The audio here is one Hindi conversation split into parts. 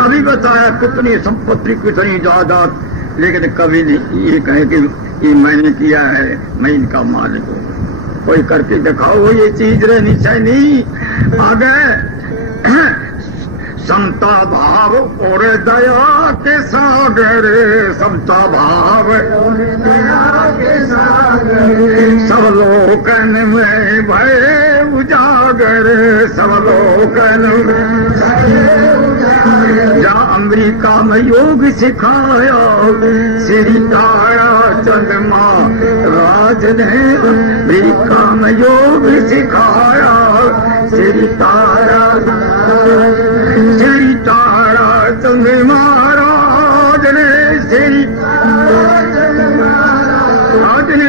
अभी बताया कितनी संपत्ति कितनी जायदाद, लेकिन कभी नहीं ये कहे कि ये मैंने किया है, मैं इनका मालिक हूँ। कोई करके दिखाओ ये चीज रहनी चाहिए। आगे समता भाव और दया के सागर, समता भाव दया के सागर, सब लोकन में भय उजागर, सब लोकन में जहाँ अमेरिका में योग सिखाया श्री तारा चंद्रमा राज ने, अमेरिका में योग सिखाया श्री तारा चंद्र महाराज ने, श्री राज ने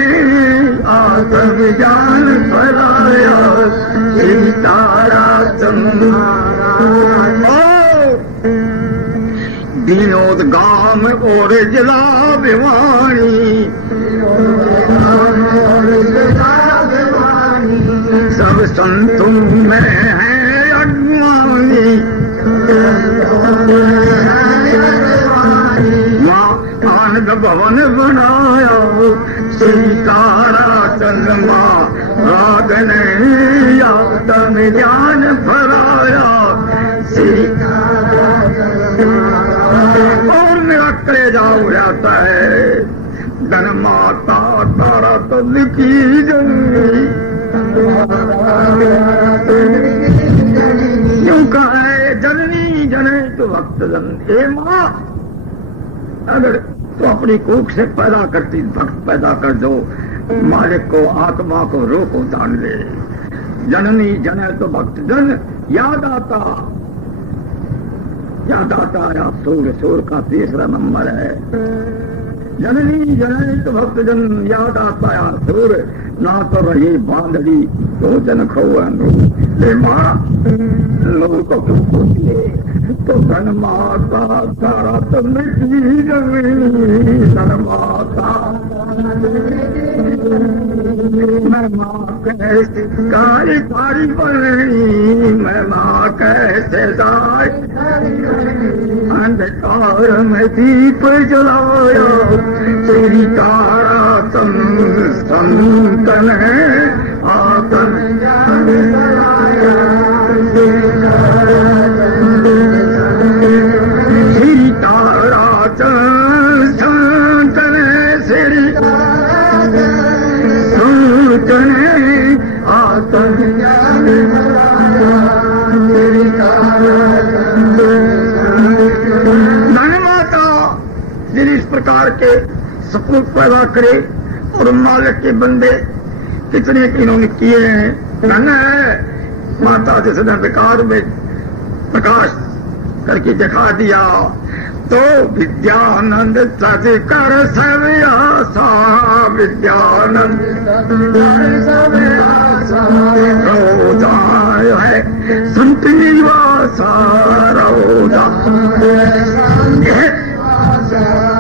आत्म ज्ञान फैलाया श्री तारा चंद्र महाराज। दीनोदगाम और जिला भिवानी, सब संतों में है अज्ञानी, वहाँ आनंद भवन बनाया श्री तारा चंद्रमा राग ने, आत्म ज्ञान फैलाया श्री और मेरा कलेजा हो जाता है। धन माता तारा तब की जननी, क्यों कहा है जननी जने तो भक्त जन। ए माँ, अगर तो अपनी कोख से पैदा करती भक्त पैदा कर दो, मालिक को आत्मा को रोक उतार ले। जननी जने तो भक्त जन, याद आता या सूर, सूर का तीसरा नंबर है। जननी जने तो भक्त जन, याद आता या सूर, ना तो रही बांधड़ी तो जन खोअनु। माँ लोग को तो धन माता तारा तो मिट्टी जमी, धन माता मैं माँ कैसे कारी कारी बनी, मैं माँ कैसे जाए अंधकार में दीप जलाया तेरी तारा संतन है आतन श्री तारा संतन श्री संतन आतन इस प्रकार के सपूत पैदा करे और मालिक के बंदे कितने इन्होंने किए हैं। धन है माता जिसने विकार में प्रकाश करके दिखा दिया, तो विद्यानंद सज कर सब आशा, विद्यानंद रोजा है संत निवासा, रोजा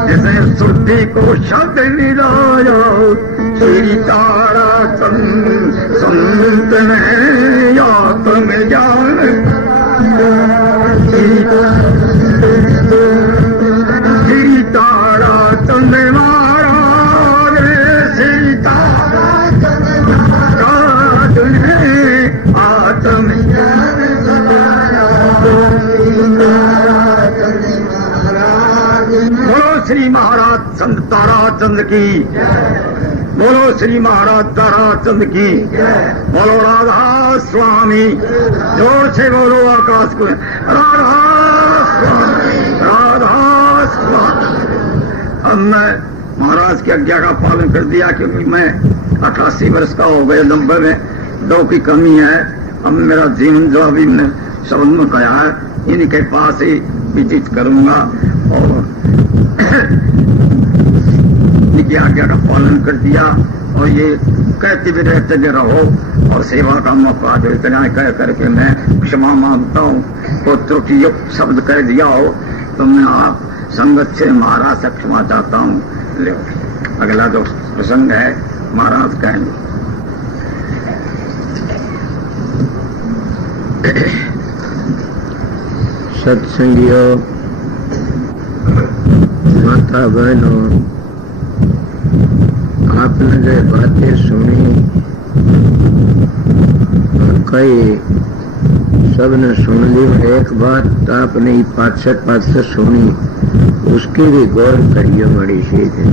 जिसे सुद्धि को शब्द निराया श्री तारा संत ने आत्म ज्ञान श्री तारा चंद्र महाराज श्री तारा ने आत्म ज्ञान श्री महाराज संत ताराचंद की, बोलो श्री महाराज ताराचंद की, बोलो राधा स्वामी, जोर से बोलो आकाश को, राधा स्वामी, राधा स्वामी। अब मैं महाराज की आज्ञा का पालन कर दिया क्योंकि मैं 88 वर्ष का हो गया, 90 में 2 की कमी है। अब मेरा जीवन जो अभी मैंने शब्द में कहा है इनके पास ही व्यतीत करूंगा और इनकी आज्ञा का पालन कर दिया और ये कहते भी रहते रहो और सेवा का मौका जो इतना कह करके मैं क्षमा मांगता हूँ। तो त्रुटि युक्त शब्द कह दिया हो तो मैं आप संगत से महाराज से क्षमा चाहता हूँ। ले अगला जो प्रसंग है महाराज कहेंगे। सत्संगियों, माता बहनों, आपने जो बातें सुनी और कई सबने सुन ली, एक बात आपने पाछ सुनी, उसकी भी गौर करिए बड़ी चीज है।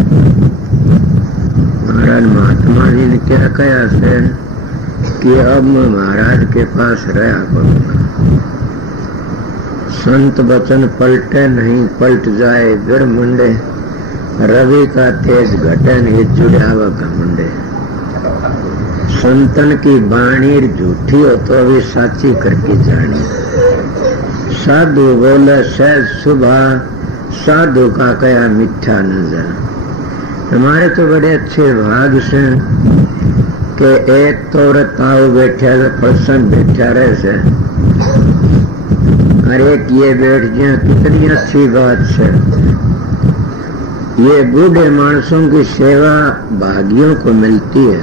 महाराज महात्मा जी ने क्या कहा से कि अब मैं महाराज के पास रहा करूंगा। संत वचन पलटे नहीं, पलट जाए गिर मुंडे, रवि का तेज घटे नहीं जुड़ावा घमंडे। संतन की बाणी झूठी हो तो भी साची करके जानी। साधु बोले सहज सुबह, साधु का कया मीठा नजर। हमारे तो बड़े अच्छे भाग से कि एक तो ताऊ बैठा पर्सन बैठा रहे से, और एक ये बैठ गया, कितनी अच्छी बात है। ये बूढ़े मानसों की सेवा भाग्यों को मिलती है।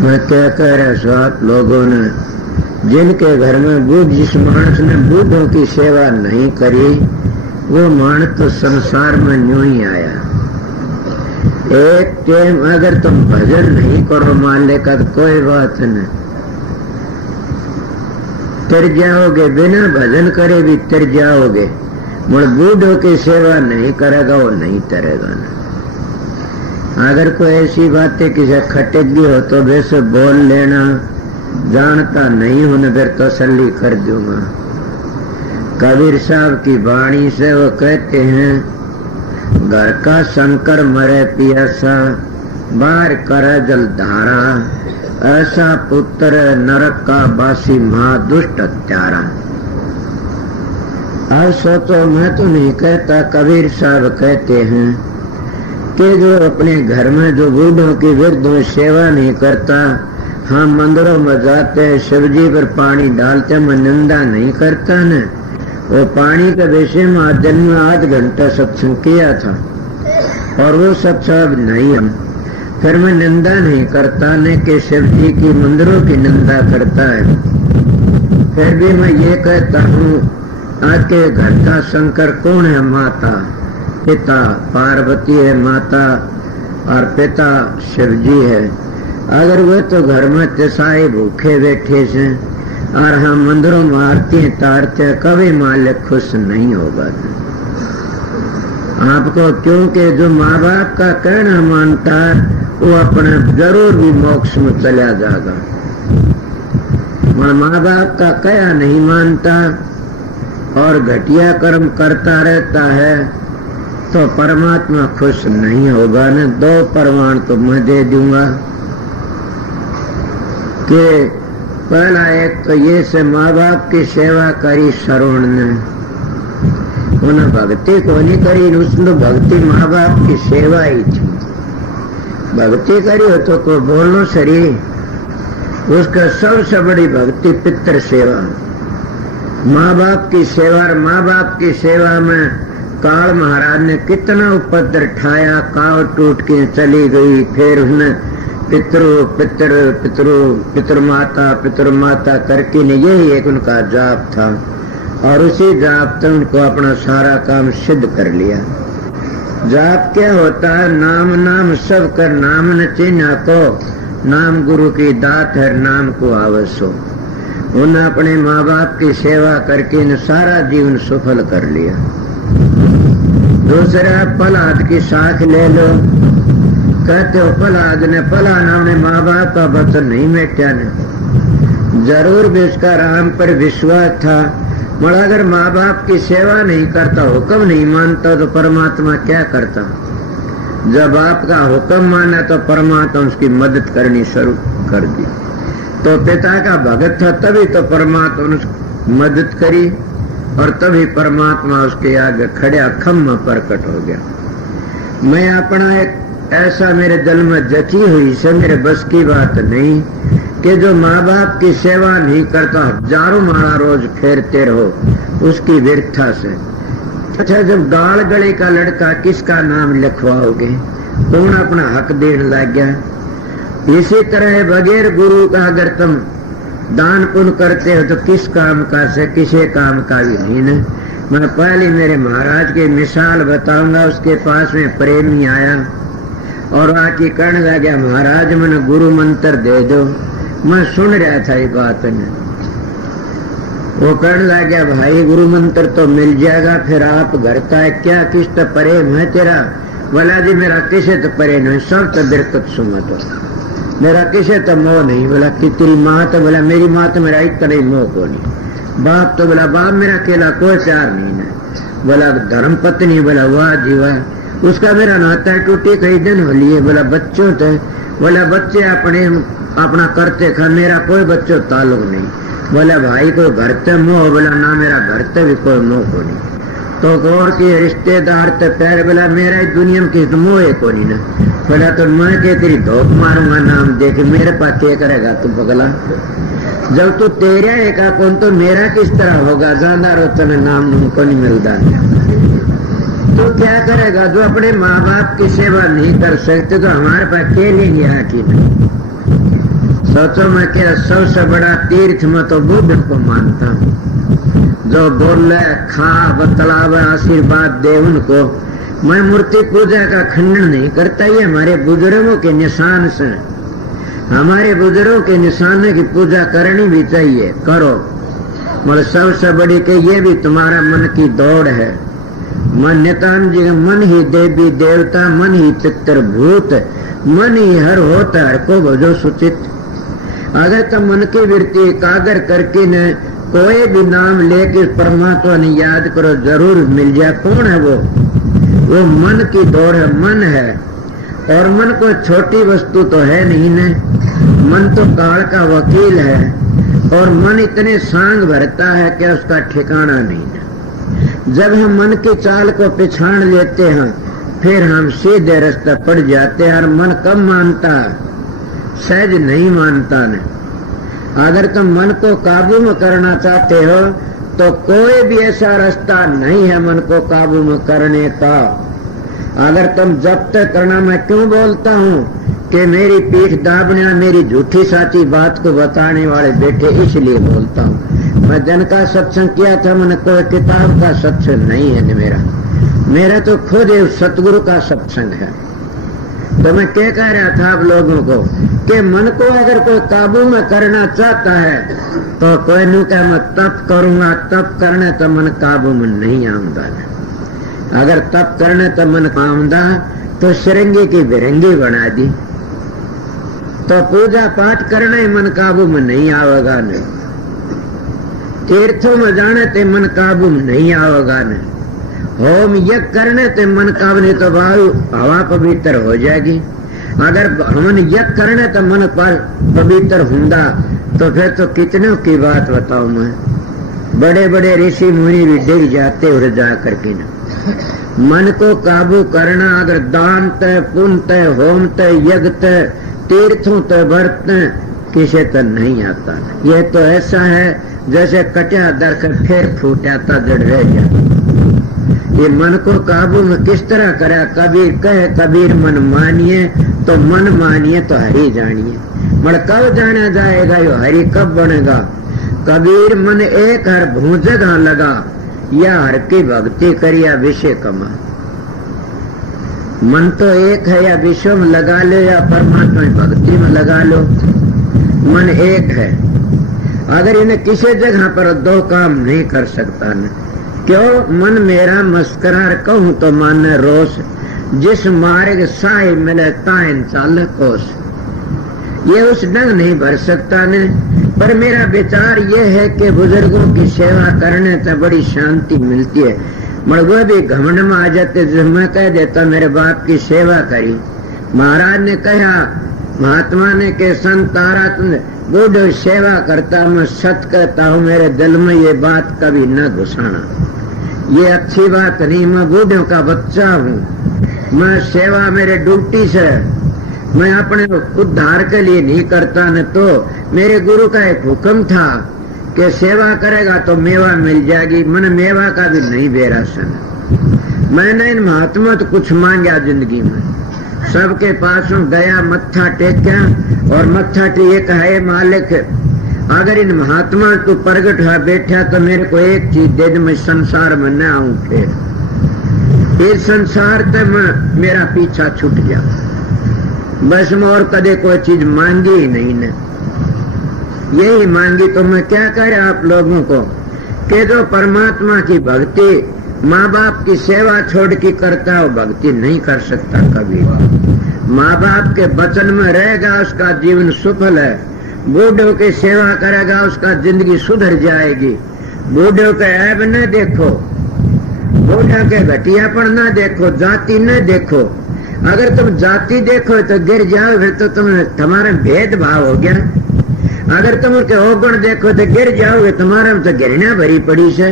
मैं क्या कह रहा सो आप लोगों ने, जिनके घर में जिस मानस ने बूढ़ों की सेवा नहीं करी, वो मानस तो संसार में यूं ही आया। एक टाइम अगर तुम भजन नहीं करो माले का तो कोई बात नहीं, तर जाओगे, बिना भजन करे भी तर जाओगे। मुझे बूढ़ों की सेवा नहीं करेगा वो नहीं तरेगा ना। अगर कोई ऐसी बातें किसी खटकी हो तो वैसे बोल लेना, जानता नहीं हूं फिर तसल्ली कर दूंगा। कबीर साहब की वाणी से वो कहते हैं, घर का शंकर मरे पियासा, बाहर करे जल धारा, ऐसा पुत्र नरक का बासी महा दुष्ट हत्यारा। अब सोचो, मैं तो नहीं कहता, कबीर साहब कहते हैं कि जो अपने घर में जो बूढ़ों की वृद्धों सेवा नहीं करता, हम मंदिरों में जाते हैं, शिवजी पर पानी डालते, मैं निंदा नहीं करता न। वो पानी के विषय में आज दिन में 8 घंटा सत्संग किया था और वो सत्संग नहीं हम, फिर मैं निंदा नहीं करता न कि शिवजी की मंदिरों की निंदा करता है। फिर भी मैं ये कहता हूँ, आपके घर का शंकर कौन है? माता पिता पार्वती है माता और पिता शिवजी है। अगर वे तो घर में तिसाई भूखे बैठे से और हम मंदिरों में आरती तारते, कभी मालिक खुश नहीं होगा आपको, क्योंकि जो माँ बाप का कहना मानता है वो अपने जरूर भी मोक्ष में चला जाएगा। माँ बाप का कया नहीं मानता और घटिया कर्म करता रहता है तो परमात्मा खुश नहीं होगा न। 2 प्रमाण तो मैं दे दूंगा कि पहला एक तो ये से माँ बाप की सेवा करी श्रवण ने, उन्हें भक्ति को नहीं करी, उसने भक्ति माँ बाप की सेवा ही थी। भक्ति करी हो तो को बोलना शरीर, उसका सबसे बड़ी भक्ति पितृ सेवा। माँ बाप की सेवा, माँ बाप की सेवा में काल महाराज ने कितना उपद्र ठाया, काव टूट के चली गई। फिर उसने पितृ माता करके ने यही एक उनका जाप था और उसी जाप से उनको अपना सारा काम सिद्ध कर लिया। जाप क्या होता है? नाम सब कर, नाम न चिन्ह को, नाम गुरु की दात है, नाम को आवसो। उन्हें अपने माँ बाप की सेवा करके ने सारा जीवन सफल कर लिया। दूसरा पलाद की साख ले लो, कहते हो पलाद ने ने माँ बाप का वचन नहीं मेटा ने, जरूर भी उसका राम पर विश्वास था, मगर अगर माँ बाप की सेवा नहीं करता, हुक्म नहीं मानता तो परमात्मा क्या करता? जब आपका हुक्म माना तो परमात्मा उसकी मदद करनी शुरू कर दी। तो पिता का भगत था तभी तो परमात्मा ने उसकी मदद करी और तभी परमात्मा उसके आगे खड़ा खम्मा प्रकट हो गया। मैं अपना एक ऐसा मेरे दिल में जची हुई से मेरे बस की बात नहीं कि जो माँ बाप की सेवा नहीं करता, हजारों माला रोज फेरते रहो उसकी व्यर्था से। अच्छा, जब गाल गले का लड़का किसका नाम लिखवाओगे? कौन अपना हक देने लग गया? इसी तरह बगैर गुरु का अगर तुम दान पुण्य करते हो तो किस काम का से किसी काम का भी नहीं है। मैं पहले मेरे महाराज की मिसाल बताऊंगा। उसके पास में प्रेमी आया और आके कहने लगा, महाराज मैंने गुरु मंत्र दे दो। मैं सुन रहा था ये बात ने। वो कहने लगा, भाई गुरु मंत्र तो मिल जाएगा, फिर आप घर का है क्या, किस तो प्रेम है तेरा? बोला जी मेरा किसे तो प्रेम है, सब तो बिरकत सुमा तो मेरा किसे तो मोह नहीं। बोला कि तेरी माँ तो? बोला मेरी माँ तो मेरा इतना ही मोह को नहीं। बाप तो? बोला बाप मेरा अकेला कोई प्यार नहीं है। बोला धर्म पत्नी? बोला वाह जी वाह, उसका मेरा नाता टूटे कई दिन हो लिए। बोला बच्चों थे? बोला बच्चे अपना करते खा, मेरा कोई बच्चों ताल्लुक नहीं। बोला भाई कोई घर ते मोह? बोला ना मेरा घर ते भी कोई मोह को नहीं। तो गौर के रिश्तेदार ते पैर? बोला मेरा दुनिया में किस मोह को नहीं ना। बोला तो मैं के तेरी धोख मारूंगा नाम दे के, मेरे पास क्या करेगा तू पगला? जब तू तेरा एक कौन तो मेरा किस तरह होगा? ज्यादा रोते में नाम को नहीं मिलता। तो क्या करेगा? जो अपने माँ बाप की सेवा नहीं कर सकते तो हमारे पास के लेंगे आखिर? सोचो मैं क्या सबसे बड़ा तीर्थ में तो बुद्ध को मानता हूँ, जो बोले खा बतलावे आशीर्वाद दे उनको। मैं मूर्ति पूजा का खंडन नहीं करता, ये हमारे बुजुर्गों के निशान से। हमारे बुजुर्गों के निशान की पूजा करनी भी चाहिए, करो। मगर सबसे बड़ी के ये भी तुम्हारा मन की दौड़ है। मन नितान जी मन ही देवी देवता, मन ही चित्रभूत, मन ही हर होता हर को भजो सुचित। अगर तुम मन की वृत्ति एकाग्र करके न कोई भी नाम लेके परमात्मा ने याद करो, जरूर मिल जाए। कौन है वो मन की दौड़ है, मन है। और मन को छोटी वस्तु तो है नहीं न, मन तो काल का वकील है। और मन इतने सांग भरता है कि उसका ठिकाना नहीं है। जब हम मन की चाल को पिछाड़ लेते हैं फिर हम सीधे रास्ते पड़ जाते हैं। और मन कब मानता? सहज नहीं मानता न। अगर तुम मन को काबू में करना चाहते हो तो कोई भी ऐसा रास्ता नहीं है मन को काबू में करने का। अगर तुम जब तक करना, मैं क्यों बोलता हूँ कि मेरी पीठ दाबने, मेरी झूठी साची बात को बताने वाले बैठे, इसलिए बोलता हूँ। मैं जन का सत्संग किया था, मैंने कोई किताब का सत्संग नहीं है मेरा तो खुद सतगुरु का सत्संग है। तो मैं क्या कह रहा था आप लोगों को कि मन को अगर कोई काबू में करना चाहता है तो कोई नहीं कह मैं तप करूंगा, तप करने तो मन काबू में नहीं आमदा। अगर तप करने तो मन आमदा तो सिरंगी की बिरंगी बना दी। तो पूजा पाठ करना ही मन काबू में नहीं आवेगा न। तीर्थों में जाने ते मन काबू में नहीं आवेगा न। होम यज्ञ करने ते मन काबू नहीं तो वायु हवा पवित्र हो जाएगी। अगर हवन यज्ञ करने तो मन पर पवित्र हुंदा तो फिर तो कितनों की बात बताऊं मैं। बड़े बड़े ऋषि मुनि भी डिग जाते उड़ जा करके न। मन को काबू करना अगर दान तय पुण्य तय होम तय यज्ञ तय तीर्थों तय व्रत किसे तो नहीं आता। ये तो ऐसा है जैसे कटा दरखत फिर फूटा था जड़ रह जाता। ये मन को काबू में किस तरह करा? कबीर कहे कबीर मन मानिए तो मन मानिए तो हरि जानिए। मगर कब जाना जाएगा यो हरि कब बनेगा? कबीर मन एक हर भूजगा लगा, या हर की भक्ति करिया विषय कमा। मन तो एक है, या विश्व में लगा लो या परमात्मा भक्ति में लगा लो। मन एक है। अगर इन्हें किसी जगह पर दो काम नहीं कर सकता न। क्यों? मन मेरा मस्करार कहूं तो मन रोष, जिस मार्ग साई मिले ताइन चाल कोस। ये उस ढंग नहीं भर सकता ने। पर मेरा विचार ये है कि बुजुर्गों की सेवा करने से बड़ी शांति मिलती है। मगर वो भी घमंड में आ जाते, जो मैं कह देता मेरे बाप की सेवा करी। महाराज ने कहा, महात्मा ने के संत तारा बूढ़ो सेवा करता, मैं सत कहता हूँ मेरे दिल में ये बात कभी न घुसाना। ये अच्छी बात नहीं। मैं बूढ़ों का बच्चा हूँ। मैं सेवा मेरे ड्यूटी से, मैं अपने उद्धार के लिए नहीं करता न। तो मेरे गुरु का एक हुक्म था कि सेवा करेगा तो मेवा मिल जाएगी। मैंने मेवा का भी नहीं बेरा सन। मैंने इन महात्मा तो कुछ मांगा जिंदगी में, सबके पासों गया, मत्था टेका और मत्था टेक है मालिक, अगर इन महात्मा तू प्रगट हुआ बैठा तो मेरे को एक चीज दे दे, मैं संसार में न आऊं, फिर इस संसार तक मेरा पीछा छूट गया, बस मैं और कदे कोई चीज मांगी ही नहीं ने, यही मांगी। तो मैं क्या करें आप लोगों को कि जो परमात्मा की भक्ति माँ बाप की सेवा छोड़ के करता है वो भक्ति नहीं कर सकता कभी। माँ बाप के वचन में रहेगा उसका जीवन सफल है, बूढ़ों की सेवा करेगा उसका जिंदगी सुधर जाएगी। बूढ़ों के ऐब न देखो, बूढ़ों के घटियापन न देखो, जाति न देखो। अगर तुम जाति देखो तो गिर जाओ, फिर तो तुम्हारा भेदभाव हो गया। अगर तुम उनके अवगुण देखो तो गिर जाओगे, तुम्हारा तो घृणा भरी पड़ी से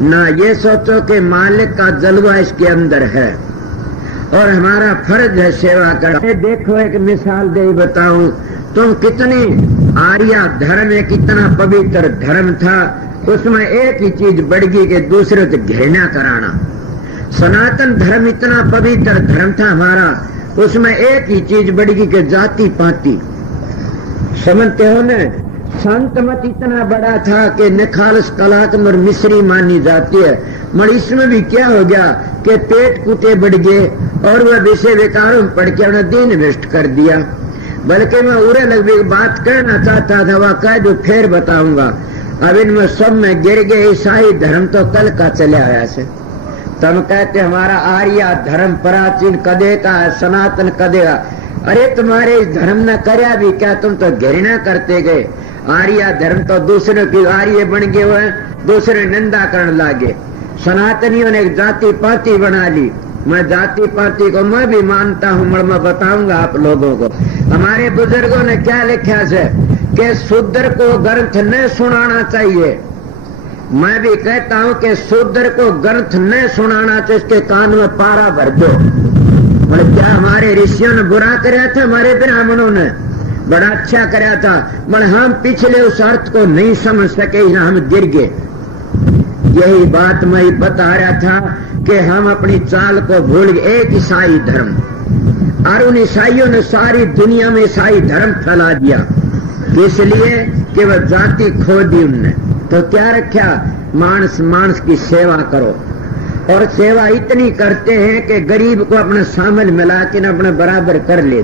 ना। ये सोचो कि मालिक का जलवा इसके अंदर है और हमारा फर्ज है सेवा करना। देखो एक मिसाल दे बताऊं, तुम कितनी आर्या धर्म है, कितना पवित्र धर्म था, उसमें एक ही चीज बढ़ गई कि दूसरे से घृणा कराना। सनातन धर्म इतना पवित्र धर्म था हमारा, उसमें एक ही चीज बढ़ गई कि जाति पाति। समझते हो न, संत मत इतना बड़ा था कि निखालस कलात्म और मिश्री मानी जाती है, मगर इसमें भी क्या हो गया कि पेट कुटे बढ़ गए और वह विषय विकारों में पढ़ के उन्हें दिन वेस्ट कर दिया। बल्कि मैं उरे लगभग बात कहना चाहता था, वह कह दो फिर बताऊंगा। अब इनमें सब में गिर गए। ईसाई धर्म तो कल का चले आया से, तुम कहते हमारा आर्य धर्म प्राचीन कदे का है, सनातन कदे का। अरे तुम्हारे इस धर्म ने करया भी क्या, तुम तो घृणा करते गए। आर्य धर्म तो दूसरे की आर्य बन गए हुए, दूसरे निंदा करने लगे। सनातनियों ने एक जाति पाति बना ली। मैं जाति पाति को मैं भी मानता हूँ, मगर मैं बताऊंगा आप लोगों को। हमारे बुजुर्गों ने क्या लिखा है कि शूद्र को ग्रंथ न सुनाना चाहिए। मैं भी कहता हूँ कि शूद्र को ग्रंथ न सुनाना चाहिए, इसके कान में पारा भर दो। मतलब क्या हमारे ऋषियों ने बुरा कराया था, हमारे ब्राह्मणों ने बड़ा अच्छा कराया था, मगर हम पिछले उस अर्थ को नहीं समझ सके, हम गिर गए। यही बात मैं बता रहा था कि हम अपनी चाल को भूल गए। एक ईसाई धर्म, और उन ईसाइयों ने सारी दुनिया में ईसाई धर्म फैला दिया, इसलिए कि वह जाति खो दी उनने। तो क्या रखा, मानस मानस की सेवा करो। और सेवा इतनी करते हैं कि गरीब को अपने शामिल मिला के अपने बराबर कर ले।